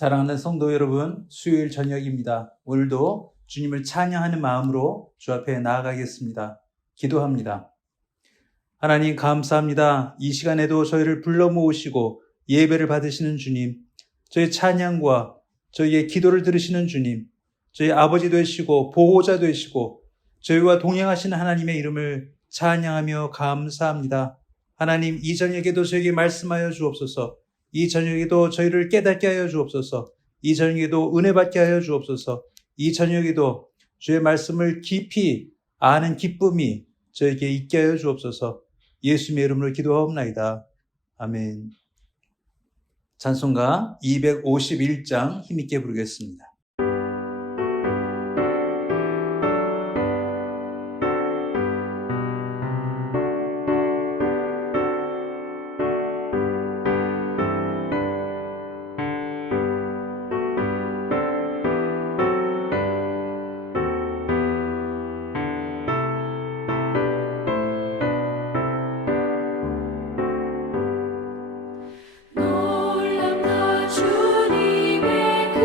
사랑하는 성도 여러분, 수요일 저녁입니다. 오늘도 주님을 찬양하는 마음으로 주 앞에 나아가겠습니다. 기도합니다. 하나님 감사합니다. 이 시간에도 저희를 불러 모으시고 예배를 받으시는 주님, 저희 찬양과 저희의 기도를 들으시는 주님, 저희 아버지 되시고 보호자 되시고 저희와 동행하시는 하나님의 이름을 찬양하며 감사합니다. 하나님, 이 저녁에도 저에게 말씀하여 주옵소서. 이 저녁에도 저희를 깨닫게 하여 주옵소서. 이 저녁에도 은혜 받게 하여 주옵소서. 이 저녁에도 주의 말씀을 깊이 아는 기쁨이 저에게 있게 하여 주옵소서. 예수님의 이름으로 기도하옵나이다. 아멘. 찬송가 251장 힘있게 부르겠습니다. 놀랍다 주님의 그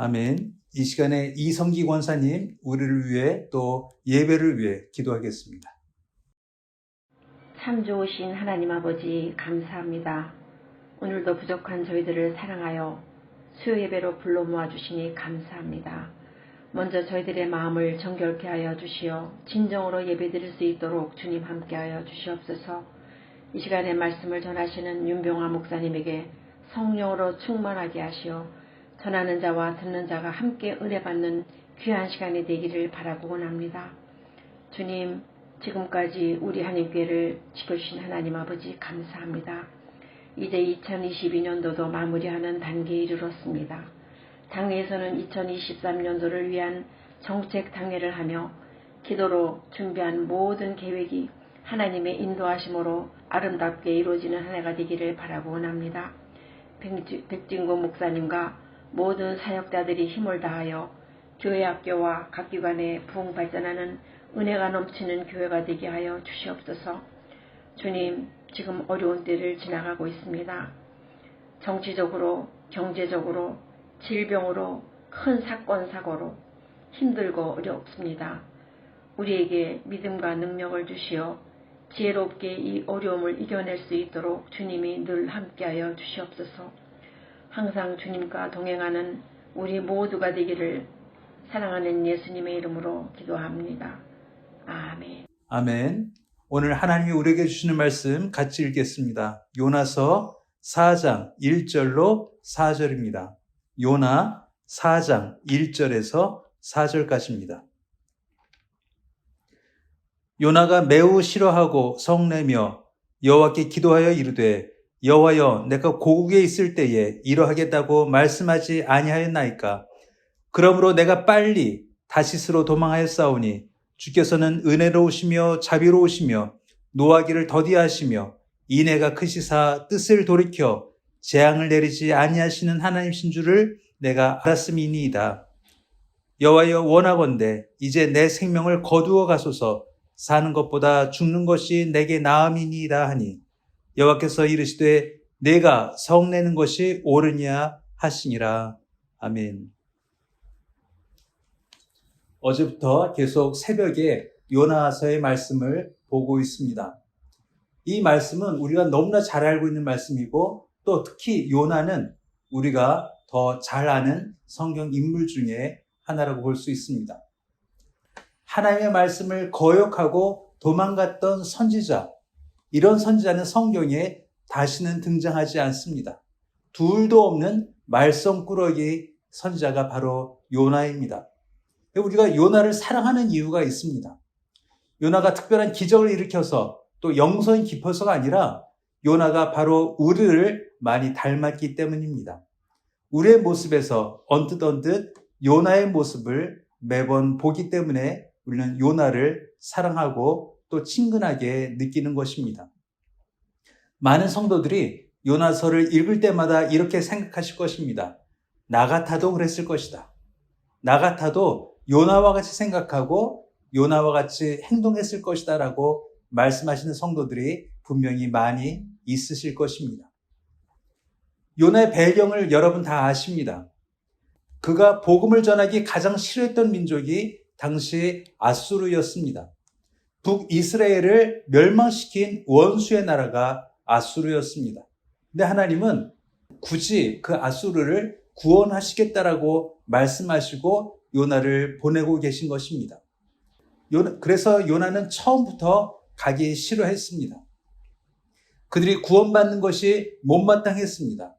아멘. 이 시간에 이성기 권사님, 우리를 위해 또 예배를 위해 기도하겠습니다. 참 좋으신 하나님 아버지 감사합니다. 오늘도 부족한 저희들을 사랑하여 수요 예배로 불러 모아주시니 감사합니다. 먼저 저희들의 마음을 정결케 하여 주시어 진정으로 예배드릴 수 있도록 주님 함께하여 주시옵소서. 이 시간에 말씀을 전하시는 윤병화 목사님에게 성령으로 충만하게 하시어 전하는 자와 듣는 자가 함께 은혜 받는 귀한 시간이 되기를 바라고 원합니다. 주님, 지금까지 우리 한인교회를 지켜주신 하나님 아버지 감사합니다. 이제 2022년도도 마무리하는 단계에 이르렀습니다. 당회에서는 2023년도를 위한 정책 당회를 하며 기도로 준비한 모든 계획이 하나님의 인도하심으로 아름답게 이루어지는 한 해가 되기를 바라고 원합니다. 백진구 목사님과 모든 사역자들이 힘을 다하여 교회 학교와 각 기관에 부흥 발전하는 은혜가 넘치는 교회가 되게 하여 주시옵소서. 주님, 지금 어려운 때를 지나가고 있습니다. 정치적으로, 경제적으로, 질병으로, 큰 사건, 사고로 힘들고 어렵습니다. 우리에게 믿음과 능력을 주시어 지혜롭게 이 어려움을 이겨낼 수 있도록 주님이 늘 함께하여 주시옵소서. 항상 주님과 동행하는 우리 모두가 되기를 사랑하는 예수님의 이름으로 기도합니다. 아멘. 아멘. 오늘 하나님이 우리에게 주시는 말씀 같이 읽겠습니다. 요나서 4장 1절로 4절입니다. 요나 4장 1절에서 4절까지입니다. 요나가 매우 싫어하고 성내며 여호와께 기도하여 이르되 여호와여, 내가 고국에 있을 때에 이러하겠다고 말씀하지 아니하였나이까? 그러므로 내가 빨리 다시스로 도망하였사오니 주께서는 은혜로우시며 자비로우시며 노하기를 더디하시며 인애가 크시사 뜻을 돌이켜 재앙을 내리지 아니하시는 하나님이신 줄을 내가 알았음이니이다. 여호와여, 원하건대 이제 내 생명을 거두어 가소서. 사는 것보다 죽는 것이 내게 나음이니이다 하니 여호와께서 이르시되 내가 성내는 것이 옳으냐 하시니라. 아멘. 어제부터 계속 새벽에 요나서의 말씀을 보고 있습니다. 이 말씀은 우리가 너무나 잘 알고 있는 말씀이고 또 특히 요나는 우리가 더 잘 아는 성경 인물 중에 하나라고 볼 수 있습니다. 하나님의 말씀을 거역하고 도망갔던 선지자, 이런 선지자는 성경에 다시는 등장하지 않습니다. 둘도 없는 말썽꾸러기 선지자가 바로 요나입니다. 우리가 요나를 사랑하는 이유가 있습니다. 요나가 특별한 기적을 일으켜서 또 영성이 깊어서가 아니라 요나가 바로 우리를 많이 닮았기 때문입니다. 우리의 모습에서 언뜻 요나의 모습을 매번 보기 때문에 우리는 요나를 사랑하고 또 친근하게 느끼는 것입니다. 많은 성도들이 요나서를 읽을 때마다 이렇게 생각하실 것입니다. 나 같아도 그랬을 것이다. 나 같아도 요나와 같이 생각하고 요나와 같이 행동했을 것이다 라고 말씀하시는 성도들이 분명히 많이 있으실 것입니다. 요나의 배경을 여러분 다 아십니다. 그가 복음을 전하기 가장 싫어했던 민족이 당시 아수르였습니다. 북이스라엘을 멸망시킨 원수의 나라가 아수르였습니다. 근데 하나님은 굳이 그 아수르를 구원하시겠다라고 말씀하시고 요나를 보내고 계신 것입니다. 그래서 요나는 처음부터 가기 싫어했습니다. 그들이 구원받는 것이 못마땅했습니다.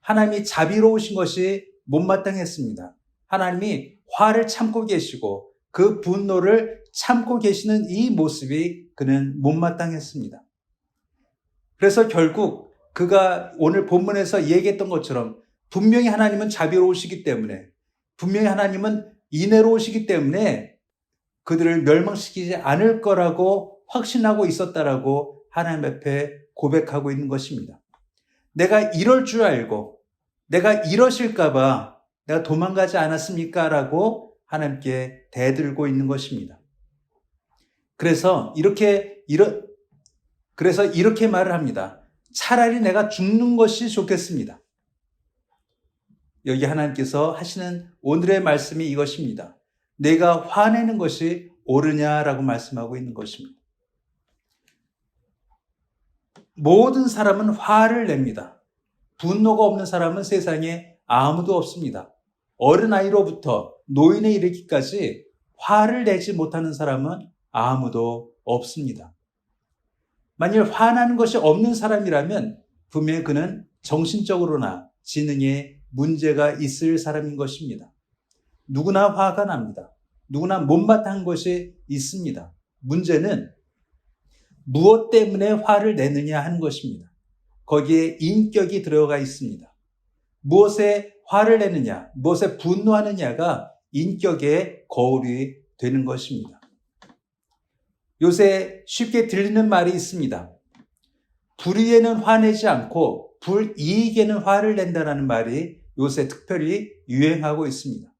하나님이 자비로우신 것이 못마땅했습니다. 하나님이 화를 참고 계시고 그 분노를 참고 계시는 이 모습이 그는 못마땅했습니다. 그래서 결국 그가 오늘 본문에서 얘기했던 것처럼 분명히 하나님은 자비로우시기 때문에, 분명히 하나님은 인애로우시기 때문에 그들을 멸망시키지 않을 거라고 확신하고 있었다라고 하나님 앞에 고백하고 있는 것입니다. 내가 이럴 줄 알고 내가 이러실까 봐 내가 도망가지 않았습니까? 라고 하나님께 대들고 있는 것입니다. 그래서 이렇게 말을 합니다. 차라리 내가 죽는 것이 좋겠습니다. 여기 하나님께서 하시는 오늘의 말씀이 이것입니다. 내가 화내는 것이 옳으냐라고 말씀하고 있는 것입니다. 모든 사람은 화를 냅니다. 분노가 없는 사람은 세상에 아무도 없습니다. 어린아이로부터 노인에 이르기까지 화를 내지 못하는 사람은 아무도 없습니다. 만일 화나는 것이 없는 사람이라면 분명히 그는 정신적으로나 지능에 문제가 있을 사람인 것입니다. 누구나 화가 납니다. 누구나 못마땅한 것이 있습니다. 문제는 무엇 때문에 화를 내느냐 하는 것입니다. 거기에 인격이 들어가 있습니다. 무엇에 화를 내느냐, 무엇에 분노하느냐가 인격의 거울이 되는 것입니다. 요새 쉽게 들리는 말이 있습니다. 불의에는 화내지 않고 불이익에는 화를 낸다는 말이 요새 특별히 유행하고 있습니다.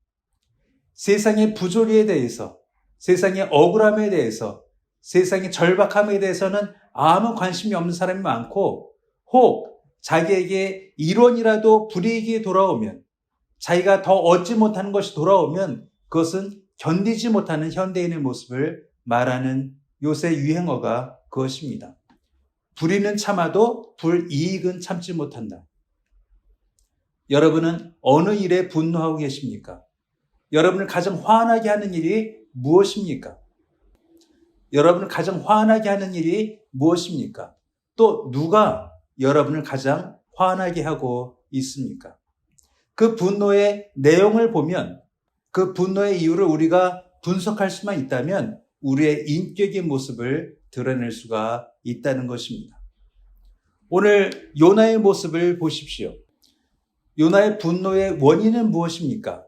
세상의 부조리에 대해서, 세상의 억울함에 대해서, 세상의 절박함에 대해서는 아무 관심이 없는 사람이 많고, 혹 자기에게 1원이라도 불이익이 돌아오면, 자기가 더 얻지 못하는 것이 돌아오면 그것은 견디지 못하는 현대인의 모습을 말하는 요새 유행어가 그것입니다. 불의는 참아도 불이익은 참지 못한다. 여러분은 어느 일에 분노하고 계십니까? 여러분을 가장 화나게 하는 일이 무엇입니까? 여러분을 가장 화나게 하는 일이 무엇입니까? 또 누가 여러분을 가장 화나게 하고 있습니까? 그 분노의 내용을 보면, 그 분노의 이유를 우리가 분석할 수만 있다면 우리의 인격의 모습을 드러낼 수가 있다는 것입니다. 오늘 요나의 모습을 보십시오. 요나의 분노의 원인은 무엇입니까?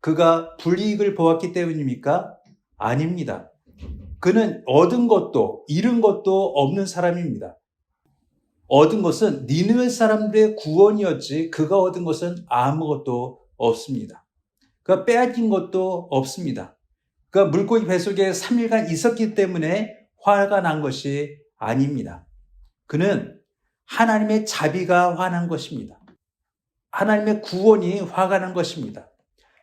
그가 불이익을 보았기 때문입니까? 아닙니다. 그는 얻은 것도 잃은 것도 없는 사람입니다. 얻은 것은 니느웨 사람들의 구원이었지 그가 얻은 것은 아무것도 없습니다. 그가 빼앗긴 것도 없습니다. 그가 물고기 뱃속에 3일간 있었기 때문에 화가 난 것이 아닙니다. 그는 하나님의 자비가 화난 것입니다. 하나님의 구원이 화가 난 것입니다.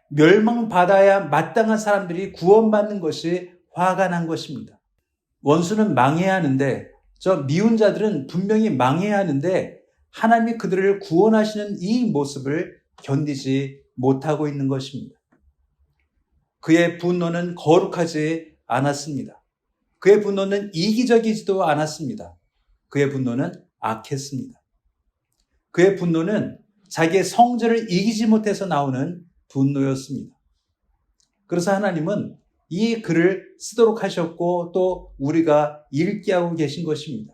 멸망받아야 마땅한 사람들이 구원받는 것이 화가 난 것입니다. 원수는 망해야 하는데, 저 미운 자들은 분명히 망해야 하는데 하나님이 그들을 구원하시는 이 모습을 견디지 못하고 있는 것입니다. 그의 분노는 거룩하지 않았습니다. 그의 분노는 이기적이지도 않았습니다. 그의 분노는 악했습니다. 그의 분노는 자기의 성질을 이기지 못해서 나오는 분노였습니다. 그래서 하나님은 이 글을 쓰도록 하셨고 또 우리가 읽게 하고 계신 것입니다.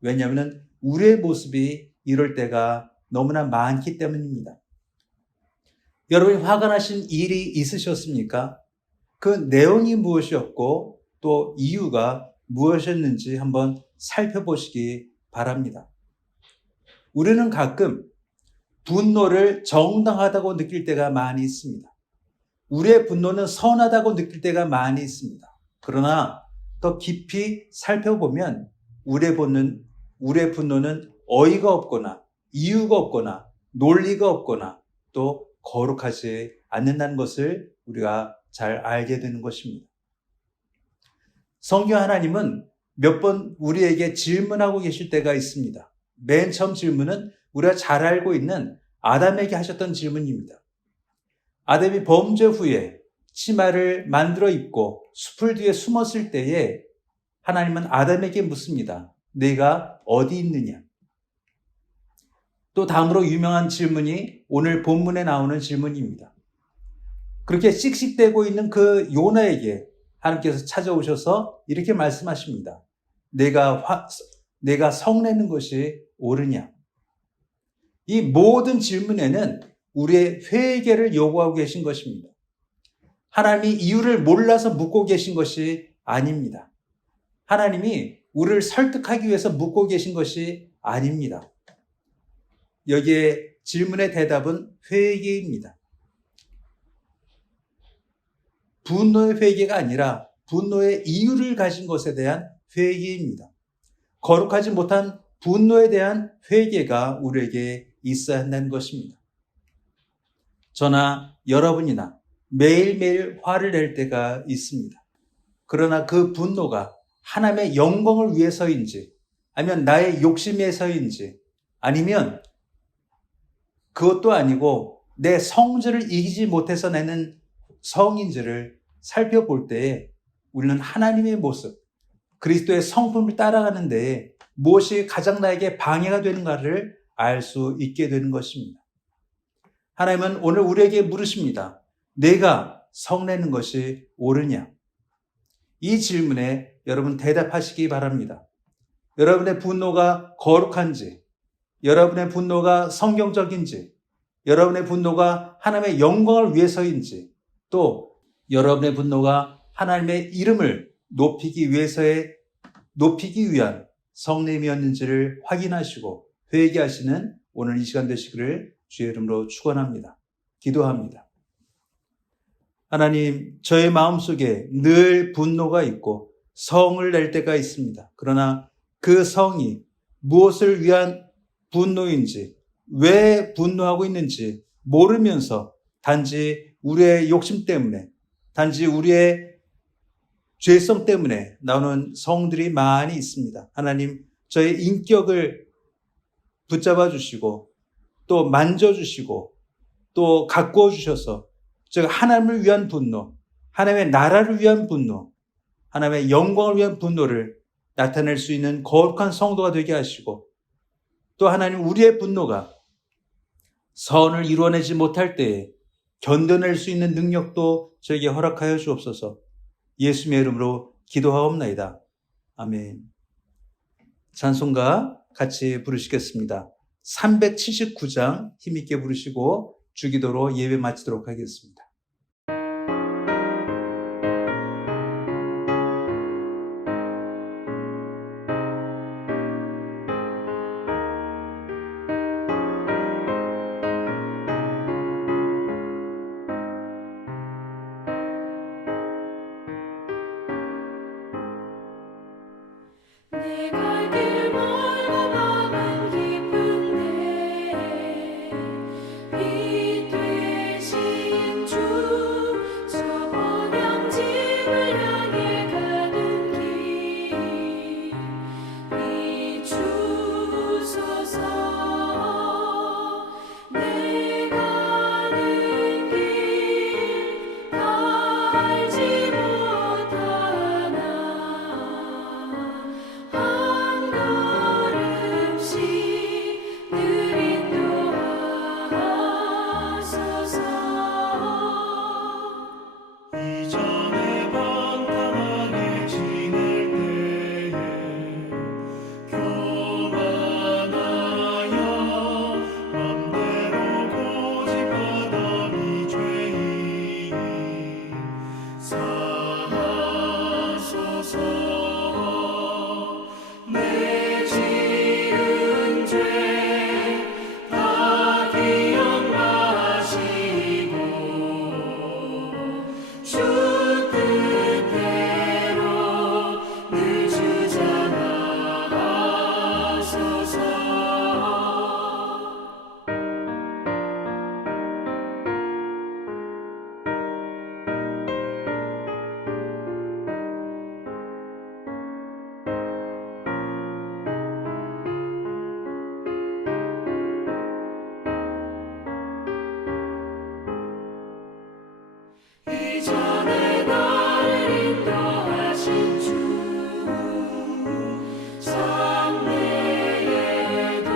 왜냐하면 우리의 모습이 이럴 때가 너무나 많기 때문입니다. 여러분이 화가 나신 일이 있으셨습니까? 그 내용이 무엇이었고 또 이유가 무엇이었는지 한번 살펴보시기 바랍니다. 우리는 가끔 분노를 정당하다고 느낄 때가 많이 있습니다. 우리의 분노는 선하다고 느낄 때가 많이 있습니다. 그러나 더 깊이 살펴보면 우리의 분노는 어이가 없거나 이유가 없거나 논리가 없거나 또 거룩하지 않는다는 것을 우리가 잘 알게 되는 것입니다. 성경 하나님은 몇 번 우리에게 질문하고 계실 때가 있습니다. 맨 처음 질문은 우리가 잘 알고 있는 아담에게 하셨던 질문입니다. 아담이 범죄 후에 치마를 만들어 입고 숲을 뒤에 숨었을 때에 하나님은 아담에게 묻습니다. 네가 어디 있느냐? 또 다음으로 유명한 질문이 오늘 본문에 나오는 질문입니다. 그렇게 씩씩대고 있는 그 요나에게 하나님께서 찾아오셔서 이렇게 말씀하십니다. 내가 성내는 것이 옳으냐? 이 모든 질문에는 우리의 회개를 요구하고 계신 것입니다. 하나님이 이유를 몰라서 묻고 계신 것이 아닙니다. 하나님이 우리를 설득하기 위해서 묻고 계신 것이 아닙니다. 여기에 질문의 대답은 회개입니다. 분노의 회개가 아니라 분노의 이유를 가진 것에 대한 회개입니다. 거룩하지 못한 분노에 대한 회개가 우리에게 있어야 한다는 것입니다. 저나 여러분이나 매일매일 화를 낼 때가 있습니다. 그러나 그 분노가 하나님의 영광을 위해서인지 아니면 나의 욕심에서인지 아니면 그것도 아니고 내 성질을 이기지 못해서 내는 성인지를 살펴볼 때에 우리는 하나님의 모습, 그리스도의 성품을 따라가는 데에 무엇이 가장 나에게 방해가 되는가를 알 수 있게 되는 것입니다. 하나님은 오늘 우리에게 물으십니다. 내가 성내는 것이 옳으냐? 이 질문에 여러분 대답하시기 바랍니다. 여러분의 분노가 거룩한지, 여러분의 분노가 성경적인지, 여러분의 분노가 하나님의 영광을 위해서인지, 또 여러분의 분노가 하나님의 이름을 높이기 위한 성냄이었는지를 확인하시고 회개하시는 오늘 이 시간 되시기를 주의 이름으로 축원합니다. 기도합니다. 하나님, 저의 마음속에 늘 분노가 있고 성을 낼 때가 있습니다. 그러나 그 성이 무엇을 위한 분노인지, 왜 분노하고 있는지 모르면서 단지 우리의 욕심 때문에, 단지 우리의 죄성 때문에 나오는 성들이 많이 있습니다. 하나님, 저의 인격을 붙잡아 주시고 또 만져주시고 또 가꾸어 주셔서 제가 하나님을 위한 분노, 하나님의 나라를 위한 분노, 하나님의 영광을 위한 분노를 나타낼 수 있는 거룩한 성도가 되게 하시고 또 하나님 우리의 분노가 선을 이루어내지 못할 때에 견뎌낼 수 있는 능력도 저에게 허락하여 주옵소서. 예수님의 이름으로 기도하옵나이다. 아멘. 찬송가 같이 부르시겠습니다. 379장 힘있게 부르시고 주기도로 예배 마치도록 하겠습니다. 내 갈 길 멀고 마음은 기쁜데 빛 되신 주 저 번영집을 향해 가는 길 비추소서. 내 가는 길 다 알지 못하나 한 걸음씩 늘 인도하소서. 이전에 방탕하게 지낼 때에 교만하여 맘대로 고집하던 이 죄인 사하소서. 내 지은 죄 다 기억하시고 주 뜻대로 늘 주장하소서. 이전에 나를 인도하신 주 장래에도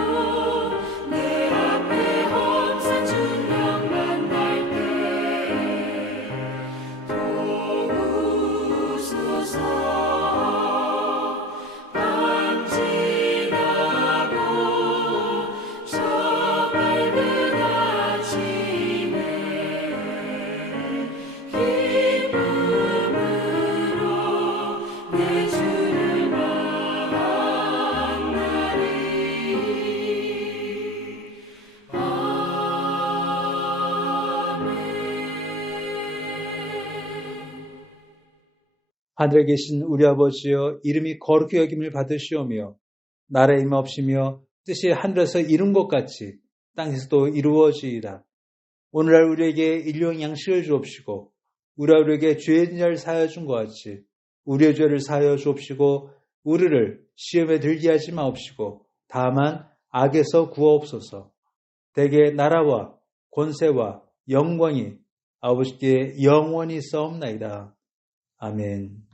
내 앞에 험산 중령 만날 때 도우소서. 밤 지나고 저 밝은 아침에 기쁨으로 내 주를 만나리. 아멘. 하늘에 계신 우리 아버지여, 이름이 거룩히 여김을 받으시오며 나라의 임하옵시며 뜻이 하늘에서 이룬 것 같이 땅에서도 이루어지이다. 오늘날 우리에게 일용 양식을 주옵시고 우리에게 죄인 자를 사하여 준 것 같이 우리의 죄를 사하여 주옵시고 우리를 시험에 들게 하지 마옵시고 다만 악에서 구하옵소서. 대개 나라와 권세와 영광이 아버지께 영원히 싸움나이다. 아멘.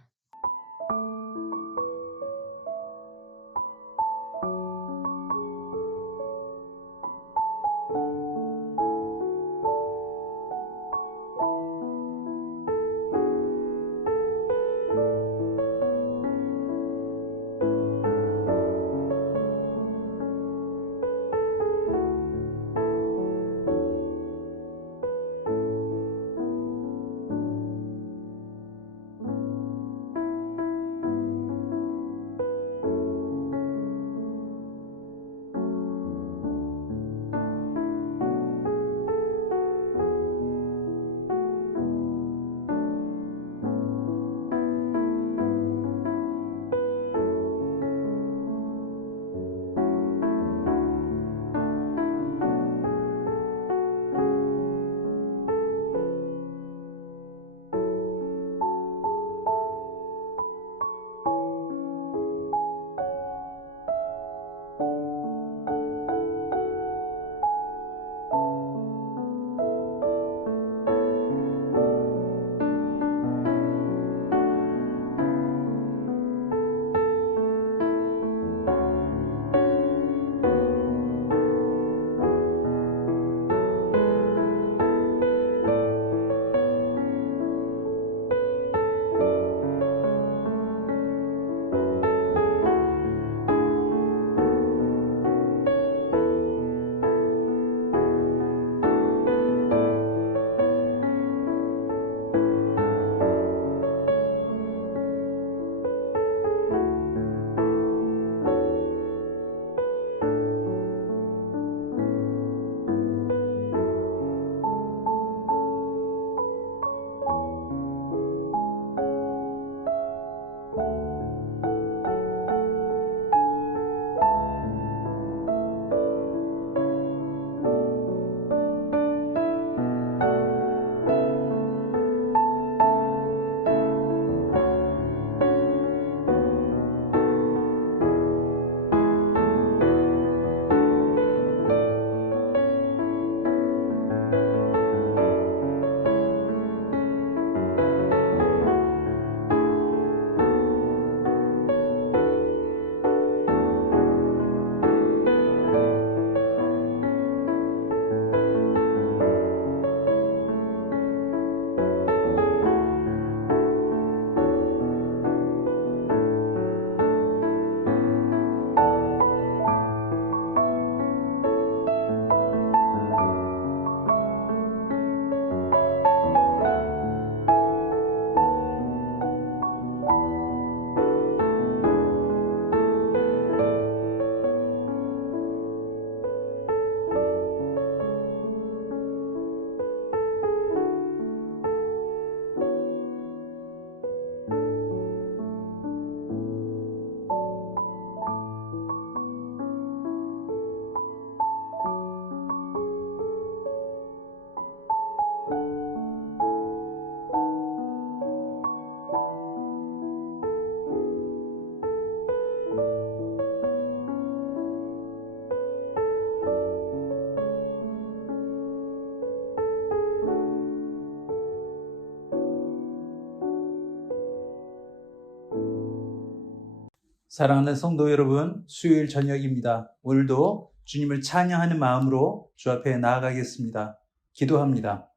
사랑하는 성도 여러분, 수요일 저녁입니다. 오늘도 주님을 찬양하는 마음으로 주 앞에 나아가겠습니다. 기도합니다.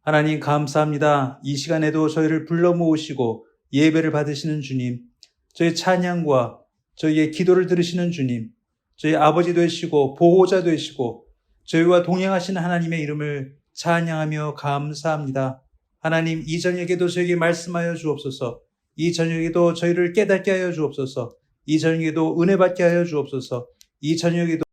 하나님 감사합니다. 이 시간에도 저희를 불러 모으시고 예배를 받으시는 주님, 저희 찬양과 저희의 기도를 들으시는 주님, 저희 아버지 되시고 보호자 되시고 저희와 동행하시는 하나님의 이름을 찬양하며 감사합니다. 하나님, 이 저녁에도 저에게 말씀하여 주옵소서. 이 저녁에도 저희를 깨닫게 하여 주옵소서. 이 저녁에도 은혜 받게 하여 주옵소서. 이 저녁에도